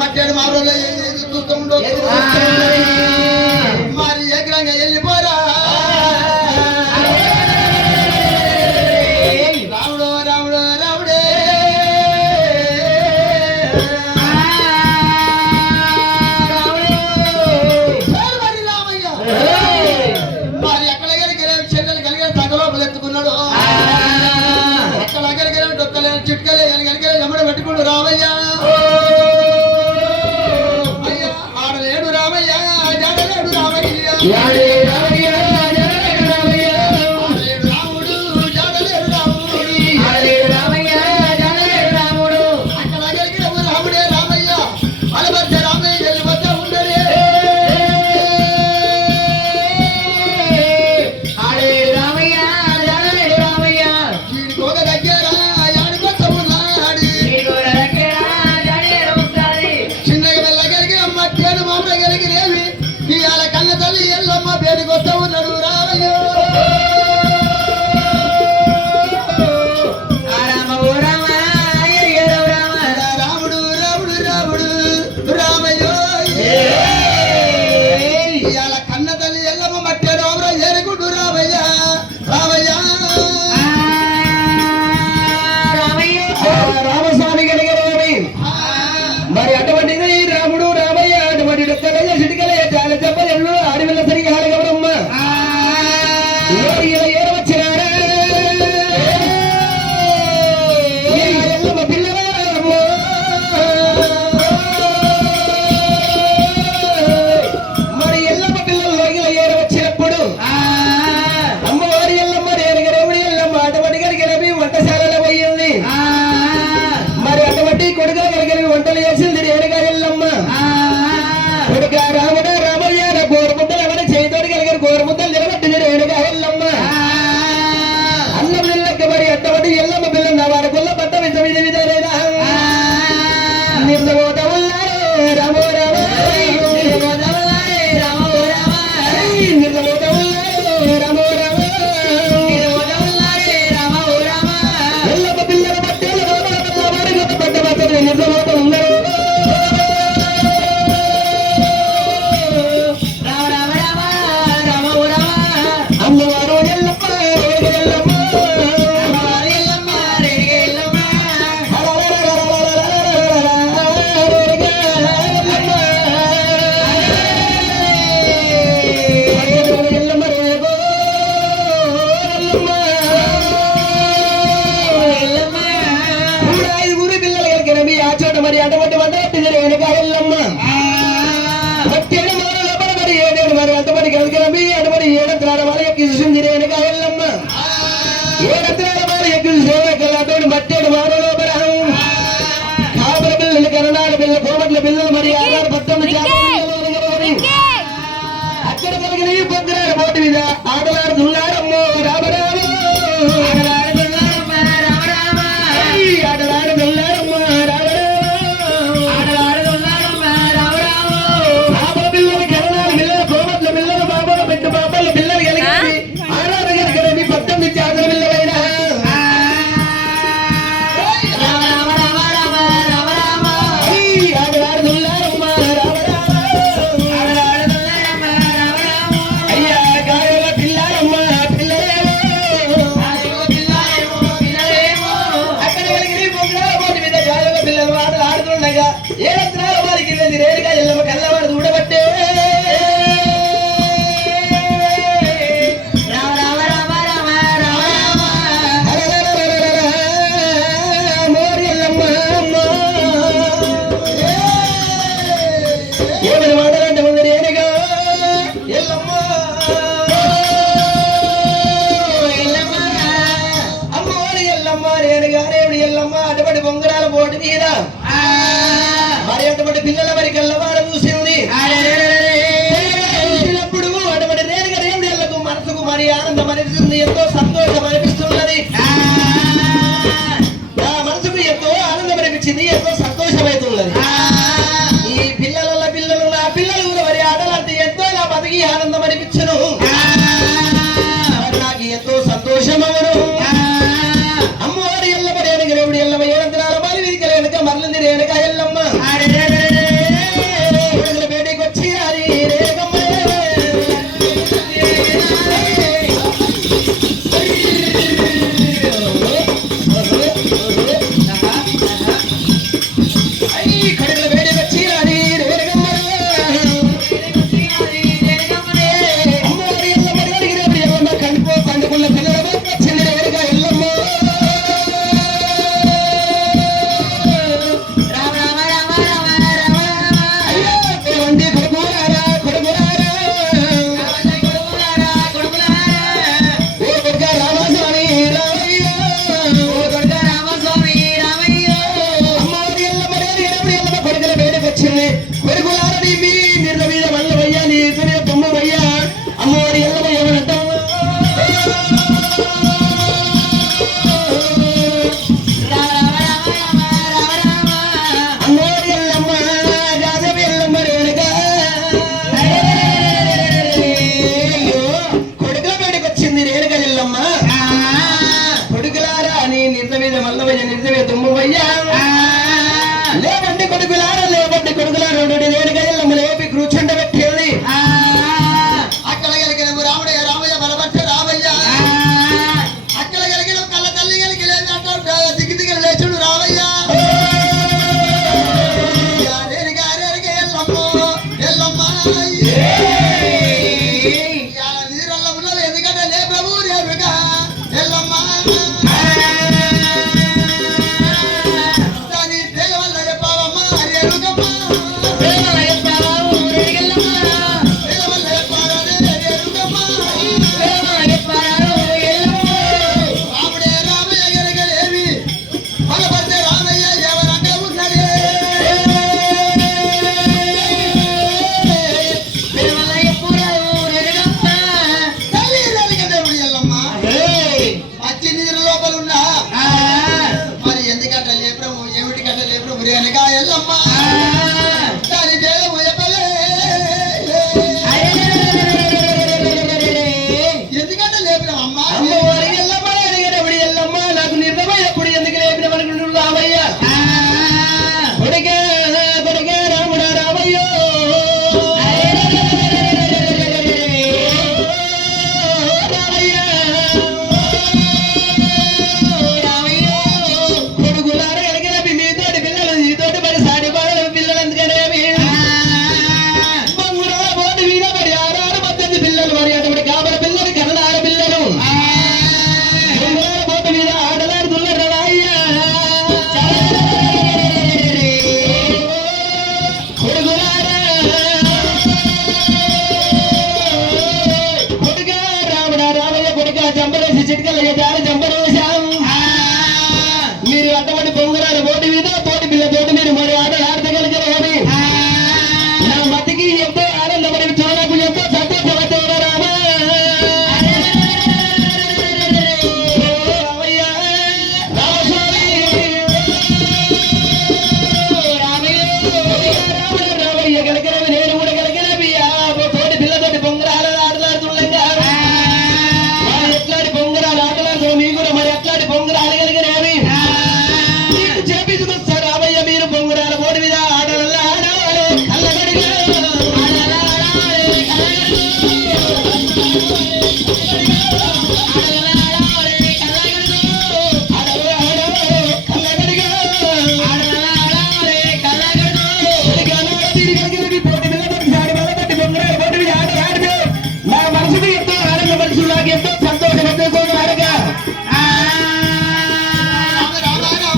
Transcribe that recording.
మట్టాడు మా రోజు చూస్తుండో మరి ఎకరంగా వెళ్ళిపోరా రాముడు రాముడు రాముడే మరి రామయ్య మరి ఎక్కడ కలిగిన చెల్లెలు కలిగిన తగలోపలు ఎత్తుకున్నాడు ఎక్కడ కలిగిన డొక్కలే చిట్కలే కలిగిన ఎమ్మడ పెట్టుకున్నాడు రామయ్య అయ్యా ఆడలేడు రామయ్య జాడలేడు రామయ్య మరి అటువంటిది రాముడు రామయ్య అటువంటి చిటికలే చాలా చెప్పలు ఆడివల్ల సరిగా ఆడగవరమ్మ వచ్చినారా పిల్లవారమ్మ మరి ఎల్లమ్మ పిల్లల్లో ఇలా ఏర వచ్చినప్పుడు అమ్మవారి ఎల్లమ్మ రేణుగరేవుడి ఎల్లమ్మ అటువంటి గరిగరవి వంటశాలలో పోయింది మరి అటువంటి కొడుక గరిగరవి వంటలు చేసింది రేణుగా ఎల్లమ్మ కొడుక రాముడ రామయ్య గోరుముద్దలు ఎవరి చేతోటి కలిగిన గోరుముద్దలు నిలబట్టింది రేణుగా ఎల్లమ్మ అన్నం నిల్లక్క మరి అటువంటి ఎల్లమ్మ పిల్లలు వారి పుల్ల పట్ట విధ విధ విధలేదా నిర్దబోత ఉన్నారు రామో రామ నిర్దబోత ఉన్నారు రామో రామ ఎల్లమ్మ పిల్లల పట్టేల పట్ట పట్టది నిర్దబోత ఉన్నారు అమ్మవారు ఎల్లమ్మ ఊరి పిల్లలు కలిగిన మీ ఆ చోట మరి అటువంటి వంట రేణుగా ఎల్లమ్మ మరి ఏడేడు మరి అంతమంది కలిగిన మీ అటువంటి ఏడంతరాల వాళ్ళ ఎక్కిస్తుంది రేణుగా ఎల్లమ్మ ఏడంతరాల వాళ్ళ ఎక్కింది అటువంటి మట్టేడు మానవులు కాపుల పిల్లలు కరణాల పిల్లలు కోమట్ల పిల్లలు మరి ఆధార పట్టణ అక్కడ కలిగిన ఈ పొద్దునాడు పోటీ మీద ఆటలాడుతున్నారమ్మో రామరామ ఆటలాడుతున్నారమ్మో రామరామ పిల్లలు కరణాల పిల్లలు కోమట్ల పిల్లలు బాబుల పెట్టు బాబాల పిల్లలు కలిగి ఆరాధన కలిగి 18 జాతర పిల్లలైన ఏ రత్నాల వారికి రేణుగా ఎల్లమ్మ కల్లవాడు చూడబట్టే మోరి ఎల్లమ్మ ఏమని మాట్లాడంటే ముందు రేణుగా ఎల్లమ్మ అమ్మోరి ఎల్లమ్మ రేణుగా రేవుడి ఎల్లమ్మ అటువంటి బొంగరాల పోటీ మీద మరి అటువంటి పిల్లల మరి కల్లవాడ చూసింది చూసినప్పుడు అటువంటి రేణుగా రేవుడి ఎల్లకు మనసుకు మరి ఆనందం అనిపిస్తుంది ఎంతో సంతోషం అనిపిస్తున్నది నా మనసుకు ఎంతో ఆనందం అనిపించింది ఎంతో సంతోషమైతున్నది ఈ పిల్లల పిల్లలు నా పిల్లలు మరి ఆటలాడితే ఎంతో నా బతికి ఆనందం అనిపించను నాకు ఎంతో సంతోషం అవను అమ్మవారి ఎల్లమ్మ రేణుగా రేవుడి ఎల్లమ్మ ఏడంతరాల మరి వీరికి రేణుక మరలింది రేణుగా ఎల్లమ్మ నిజమే తుమ్మయ్యా లేవండి కొడుకులారా లేవండి కొడుకులారా దేనిక ఎల్లమ్మ లేపి కూర్చుండ పెట్టింది అక్కడ కలిగిన రాముడే రామయ్య బలపట్ట రామయ్య అక్కడ కలిగిన కళ్ళ తల్లి కలిగి దిగి దిగి లేచుడు రామయ్య ఎల్లమ్మ నీరల్ల ఉన్నది ఎందుకంటే లే ప్రభు రేపుగా ఎల్లమ్మ దాని దేగ వల్ల చెప్పావమ్మ రేరుగమ్మ ఎందుకంటే లేపినమ్మా అమ్మవారి ఎల్లమ్మ అడిగినప్పుడు ఎల్లమ్మ నాకు నిర్ణయప్పుడు ఎందుకు లేపిన మనకు రామయ్య కొడుకే కొడుకే రాముడా రామయ్యో రామయ్య కొడుకులారా కలిగిన మీతోటి పిల్లలు నీతోటి మరి సాటి బాధలు పిల్లలు అందుకనేవి మంగుళ బోటి మీద మరి 6 పిల్లలు మరి అటువంటి కాబర పిల్లలు కన్నడార పిల్లలు మంగుళ బోటి మీద ఆటలాడుతున్నారు రాయ్యా కొడుకులారా కొడుక రాముడా రామయ్య కొడుక జంపలేసి చిటికలు జారి జంపలేశాం మీరు అటువంటి పొంగురాలు బోటి మీద